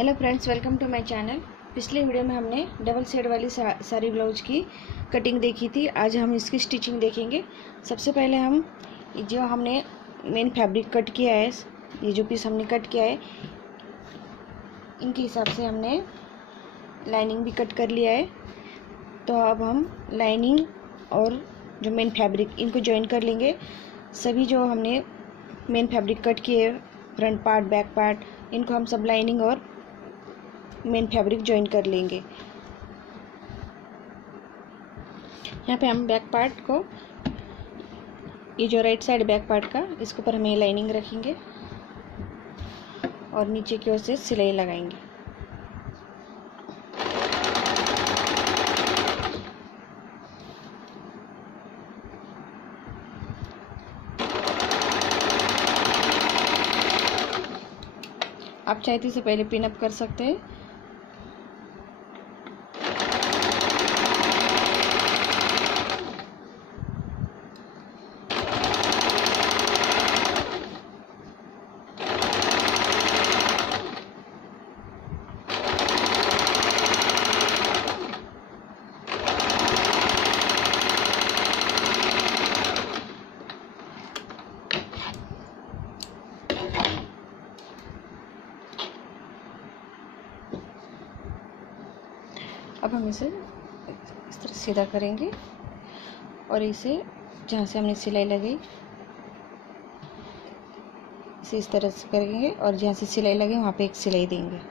Hello friends, welcome to my channel. पिछले video में हमने डबल शेड वाली सारी ब्लाउज की कटिंग देखी थी। आज हम इसकी स्टिचिंग देखेंगे। सबसे पहले हम जो हमने मेन फैब्रिक कट किया है, ये जो पीस हमने कट किया है, इनके हिसाब से हमने लाइनिंग भी कट कर लिया है। तो अब हम लाइनिंग और जो मेन फैब्रिक इनको जॉइन कर लेंगे। सभी जो हमने मेन फैब्रिक कट किए, फ्रंट पार्ट, बैक पार्ट, इनको हम सब लाइनिंग और मेन फैब्रिक जॉइन कर लेंगे। यहाँ पे हम बैक पार्ट को, ये जो राइट साइड बैक पार्ट का, इसके ऊपर हमें लाइनिंग रखेंगे और नीचे की ओर से सिलाई लगाएंगे। आप चाहे तो इसे पहले पिन अप कर सकते हैं। अब हम इसे इस तरह सीधा करेंगे और इसे जहाँ से हमने सिलाई लगाई इसे इस तरह से करेंगे और जहाँ से सिलाई लगे वहाँ पे एक सिलाई देंगे।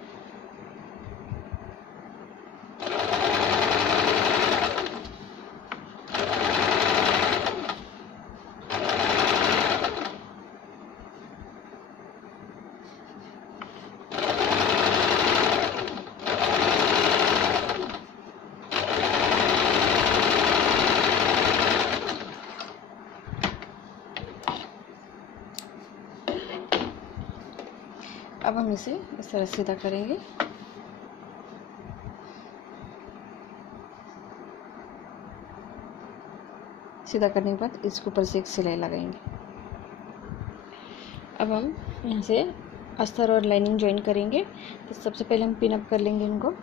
अब हम इसे इस तरह सीधा करेंगे। सीधा करने के बाद इसके ऊपर से एक सिलाई लगाएंगे। अब हम यहाँ से अस्तर और लाइनिंग जॉइन करेंगे। तो सबसे पहले हम पिन अप कर लेंगे इनको।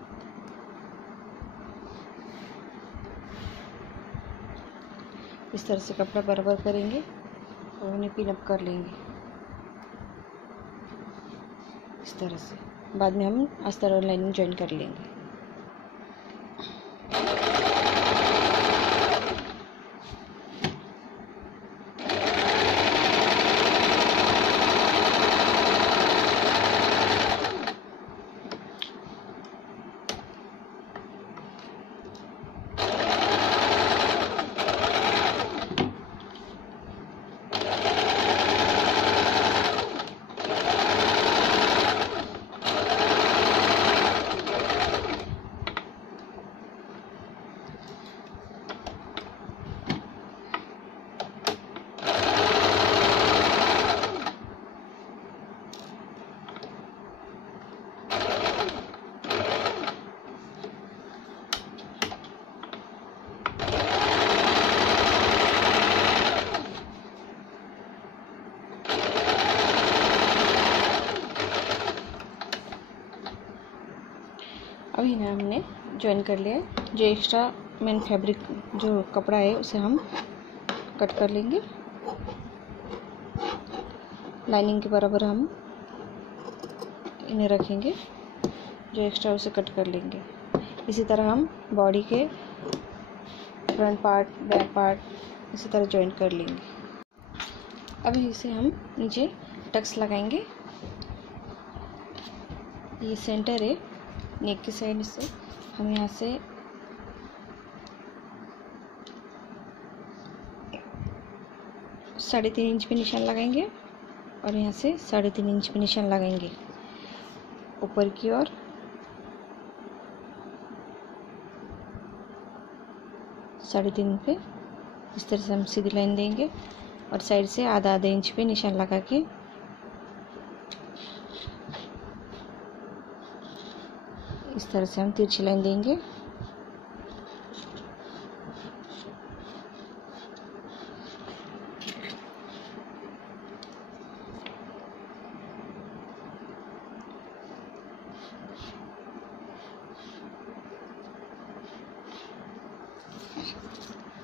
इस तरह से कपड़ा बराबर करेंगे और उन्हें पिन अप कर लेंगे इस तरह से। बाद में हम अस्तर और लाइनिंग जॉइन कर लेंगे। अभी ना हमने जॉइन कर लिया है। जो एक्स्ट्रा मेन फैब्रिक जो कपड़ा है उसे हम कट कर लेंगे। लाइनिंग के बराबर हम इन्हें रखेंगे। जो एक्स्ट्रा उसे कट कर लेंगे। इसी तरह हम बॉडी के फ्रंट पार्ट, बैक पार्ट इसी तरह जॉइन कर लेंगे। अभी इसे हम नीचे टक्स लगाएंगे। ये सेंटर है नेक की साइड से। हम यहाँ से साढ़े 3 इंच पे निशान लगाएंगे और यहाँ से 3.5 इंच पे निशान लगाएंगे ऊपर की ओर। साढ़े 3 पे इस तरह से हम सीधी लाइन देंगे और साइड से आधा इंच पे निशान लगा के इस तरह से हम तिरछी लाइन देंगे।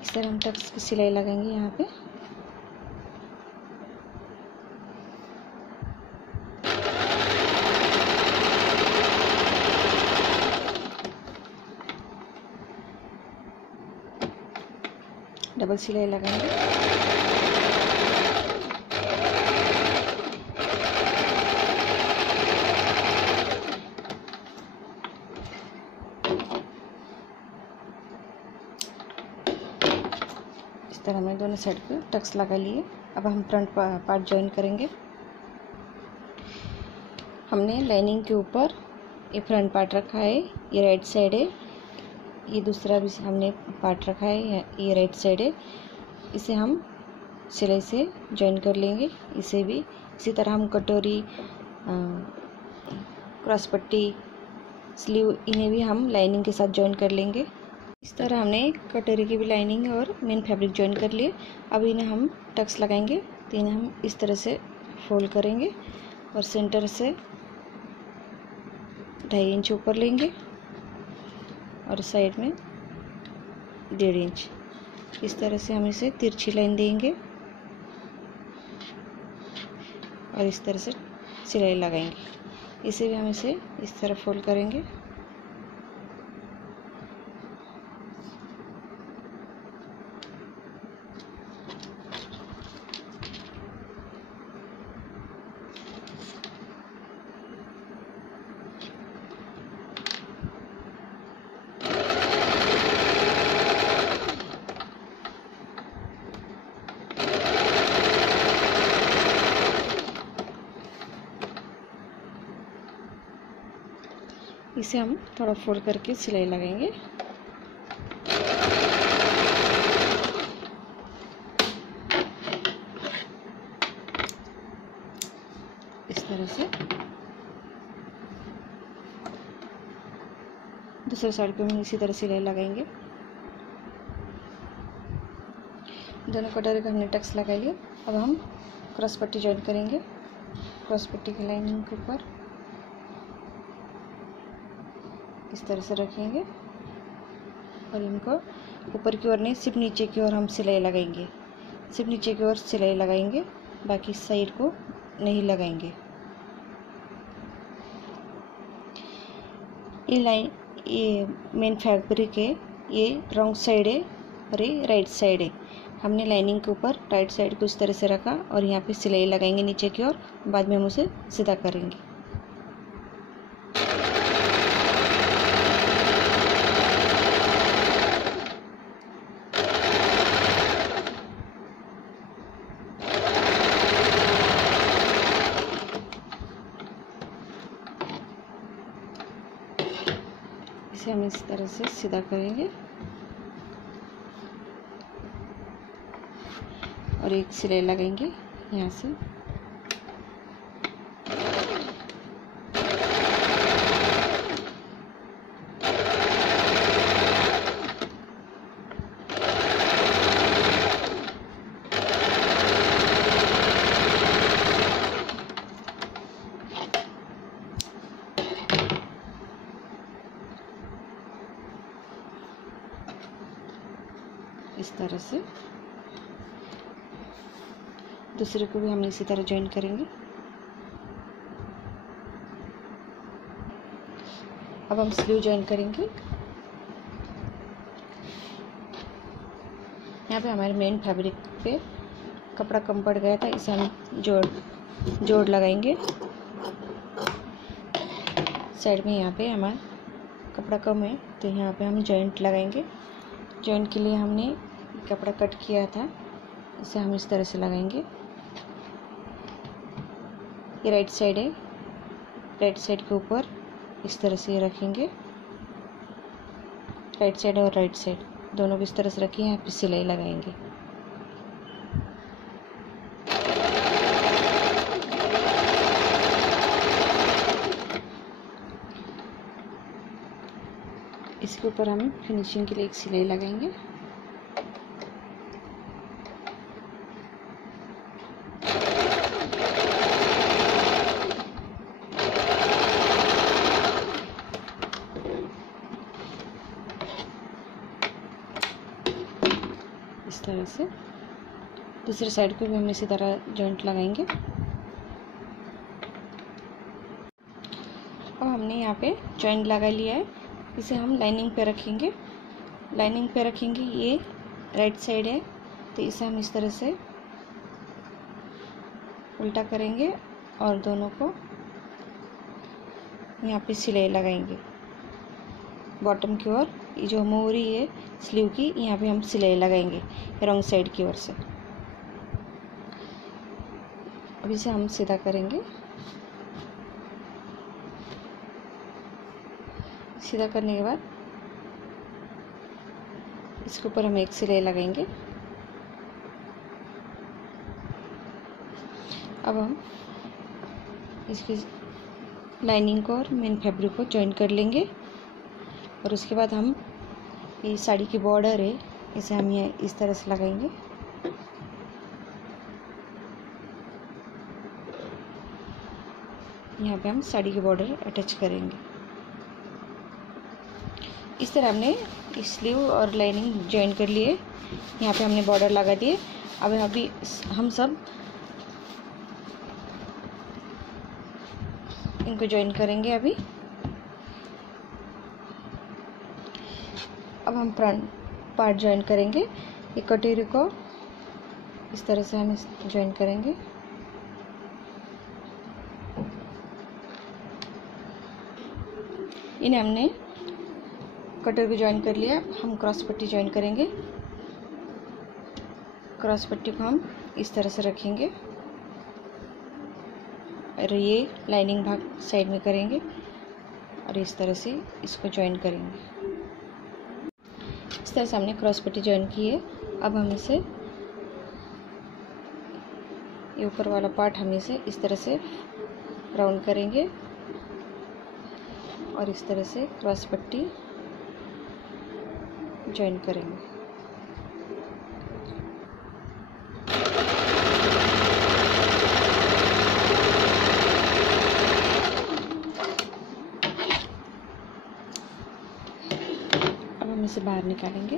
इस तरह हम टक्स की सिलाई लगाएंगे यहाँ पे। डबल सिलाई लगाएंगे। इस तरह हमने दोनों साइड पे टक्स लगा लिए। अब हम फ्रंट पार्ट ज्वाइन करेंगे। हमने लाइनिंग के ऊपर ये फ्रंट पार्ट रखा है, ये राइट साइड है, ये दूसरा भी हमने पार्ट रखा है, ये राइट साइड है। इसे हम सिलाई से ज्वाइन कर लेंगे। इसे भी इसी तरह हम कटोरी, क्रॉस पट्टी, स्लीव, इन्हें भी हम लाइनिंग के साथ ज्वाइन कर लेंगे। इस तरह हमने कटोरी की भी लाइनिंग और मेन फैब्रिक ज्वाइन कर लिए। अब इन्हें हम टक्स लगाएंगे, तो इन्हें हम इस तरह से फोल्ड करेंगे और सेंटर से 2.5 इंच ऊपर लेंगे और साइड में 1.5 इंच। इस तरह से हम इसे तिरछी लाइन देंगे और इस तरह से सिलाई लगाएंगे। इसे भी हम इसे इस तरह फोल्ड करेंगे। इसे हम थोड़ा फोल्ड करके सिलाई लगाएंगे। इस तरह से दूसरे साइड पे हम इसी तरह सिलाई लगाएंगे। दोनों कटोरी का हमने टक्स लगा लिया। अब हम क्रॉस पट्टी ज्वाइन करेंगे। क्रॉस पट्टी की लाइनिंग के ऊपर इस तरह से रखेंगे और इनको ऊपर की ओर नहीं, सिर्फ नीचे की ओर हम सिलाई लगाएंगे। सिर्फ नीचे की ओर सिलाई लगाएंगे, बाकी साइड को नहीं लगाएंगे। ये मेन फैब्रिक है, ये रॉन्ग साइड है और ये राइट साइड है। हमने लाइनिंग के ऊपर राइट साइड को इस तरह से रखा और यहाँ पे सिलाई लगाएंगे नीचे की ओर। बाद में हम उसे सीधा करेंगे। इसे हम इस तरह से सीधा करेंगे और एक सिलाई लगाएंगे यहाँ से। इस तरह से दूसरे को भी हम इसी तरह ज्वाइन करेंगे। अब हम स्लीव ज्वाइन करेंगे। यहाँ पे हमारे मेन फैब्रिक पे कपड़ा कम पड़ गया था, इसे हम जोड़ लगाएंगे। साइड में यहाँ पे हमारा कपड़ा कम है, तो यहाँ पे हम जॉइंट लगाएंगे। जॉइंट के लिए हमने कपड़ा कट किया था, इसे हम इस तरह से लगाएंगे। ये राइट साइड है, राइट साइड के ऊपर इस तरह से रखेंगे। राइट साइड और राइट साइड दोनों को इस तरह से रखिए, यहाँ पे सिलाई लगाएंगे। इसके ऊपर हम फिनिशिंग के लिए एक सिलाई लगाएंगे। तरह से दूसरे साइड को भी हम इसी तरह जॉइंट लगाएंगे। अब हमने यहाँ पे जॉइंट लगा लिया है, इसे हम लाइनिंग पे रखेंगे। लाइनिंग पे रखेंगे, ये राइट साइड है तो इसे हम इस तरह से उल्टा करेंगे और दोनों को यहाँ पे सिलाई लगाएंगे। बॉटम की ओर ये जो मोहरी है स्लीव की, यहाँ पे हम सिलाई लगाएंगे रॉन्ग साइड की ओर से। अब इसे हम सीधा करेंगे। सीधा करने के बाद इसके ऊपर हम एक सिलाई लगाएंगे। अब हम इसकी लाइनिंग को और मेन फैब्रिक को जॉइन कर लेंगे और उसके बाद हम ये साड़ी की बॉर्डर है इसे हम ये इस तरह से लगाएंगे। यहाँ पे हम साड़ी की बॉर्डर अटैच करेंगे। इस तरह हमने स्लीव और लाइनिंग जॉइन कर लिए। यहाँ पे हमने बॉर्डर लगा दिए। अब अभी हम सब इनको जॉइन करेंगे। अब हम फ्रंट पार्ट जॉइन करेंगे। ये कटोरी को इस तरह से हम जॉइन करेंगे। इन्हें हमने कटोरी को जॉइन कर लिया। हम क्रॉस पट्टी जॉइन करेंगे। क्रॉस पट्टी को हम इस तरह से रखेंगे और ये लाइनिंग भाग साइड में करेंगे और इस तरह से इसको जॉइन करेंगे। इस तरह से हमने क्रॉस पट्टी जॉइन की है। अब हम इसे ये ऊपर वाला पार्ट हम इसे इस तरह से राउंड करेंगे और इस तरह से क्रॉस पट्टी जॉइन करेंगे। अब हम इसे बाहर निकालेंगे।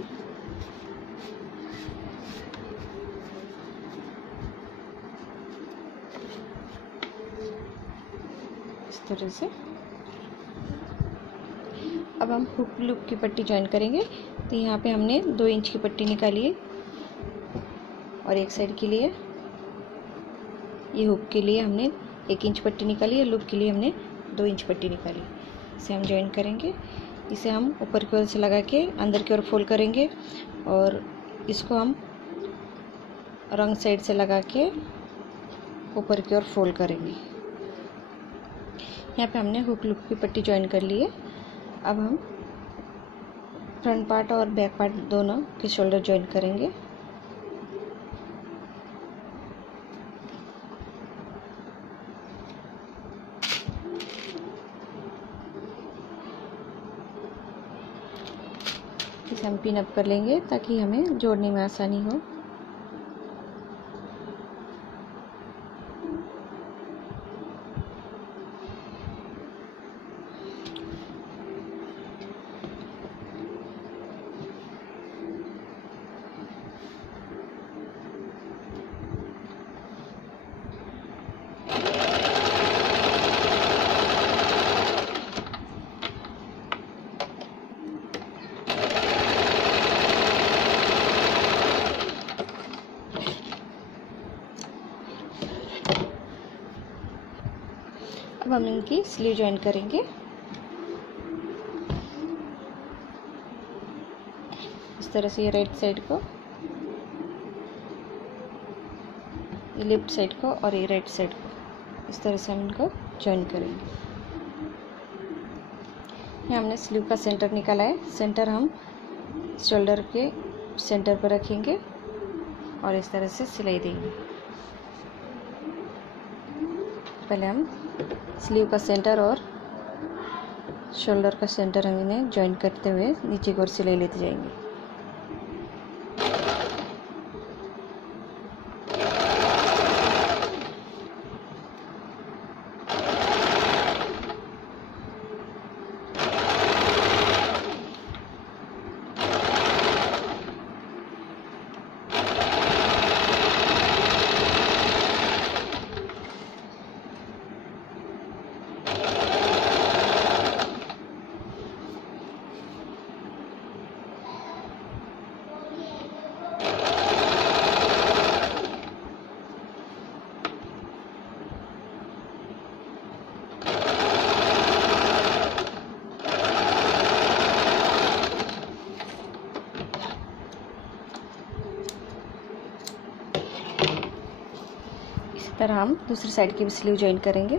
इस तरह से अब हम हुक लूप की पट्टी जॉइन करेंगे। तो यहाँ पे हमने 2 इंच की पट्टी निकाली है और एक साइड के लिए ये हुक के लिए हमने 1 इंच पट्टी निकाली है। लूप के लिए हमने 2 इंच पट्टी निकाली। इसे हम जॉइन करेंगे। इसे हम ऊपर की ओर से लगा के अंदर की ओर फोल्ड करेंगे और इसको हम रंग साइड से लगा के ऊपर की ओर फोल्ड करेंगे। यहाँ पे हमने हुक लूप की पट्टी जॉइन कर ली है। अब हम फ्रंट पार्ट और बैक पार्ट दोनों के शोल्डर जॉइन करेंगे। इसे हम पिन अप कर लेंगे ताकि हमें जोड़ने में आसानी हो। अब हम इनकी स्लीव जॉइन करेंगे। इस तरह से ये राइट साइड को, ये लेफ्ट साइड को और ये राइट साइड को इस तरह से हम इनको जॉइन करेंगे। यहाँ हमने स्लीव का सेंटर निकाला है। सेंटर हम शोल्डर के सेंटर पर रखेंगे और इस तरह से सिलाई देंगे। पहले हम स्लीव का सेंटर और शोल्डर का सेंटर हम इन्हें जॉइन करते हुए नीचे की ओर सिलाई लेते जाएंगे। तरह हम दूसरी साइड की भी स्लीव ज्वाइन करेंगे।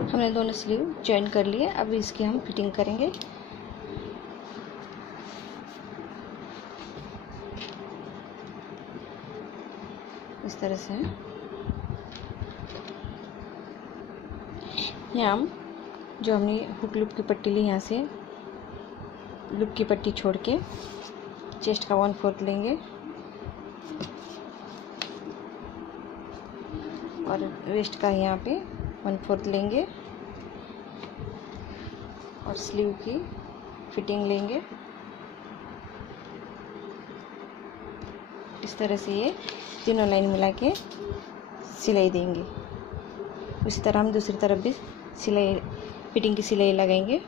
हमने दोनों स्लीव ज्वाइन कर लिए। अब इसकी हम फिटिंग करेंगे। इस तरह से यहाँ हम जो हमने हुक लूप की पट्टी ली, यहाँ से लूप की पट्टी छोड़ के चेस्ट का 1/4 लेंगे और वेस्ट का यहाँ पे 1/4 लेंगे और स्लीव की फिटिंग लेंगे। इस तरह से ये तीनों लाइन मिला के सिलाई देंगे। उसी तरह हम दूसरी तरफ भी सिलाई फिटिंग की सिलाई लगाएंगे।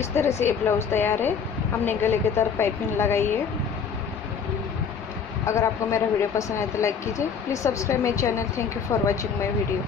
इस तरह से ये ब्लाउज तैयार है। हमने गले की तरफ पाइपिंग लगाई है। अगर आपको मेरा वीडियो पसंद आए तो लाइक कीजिए। Please subscribe my channel. Thank you for watching my video.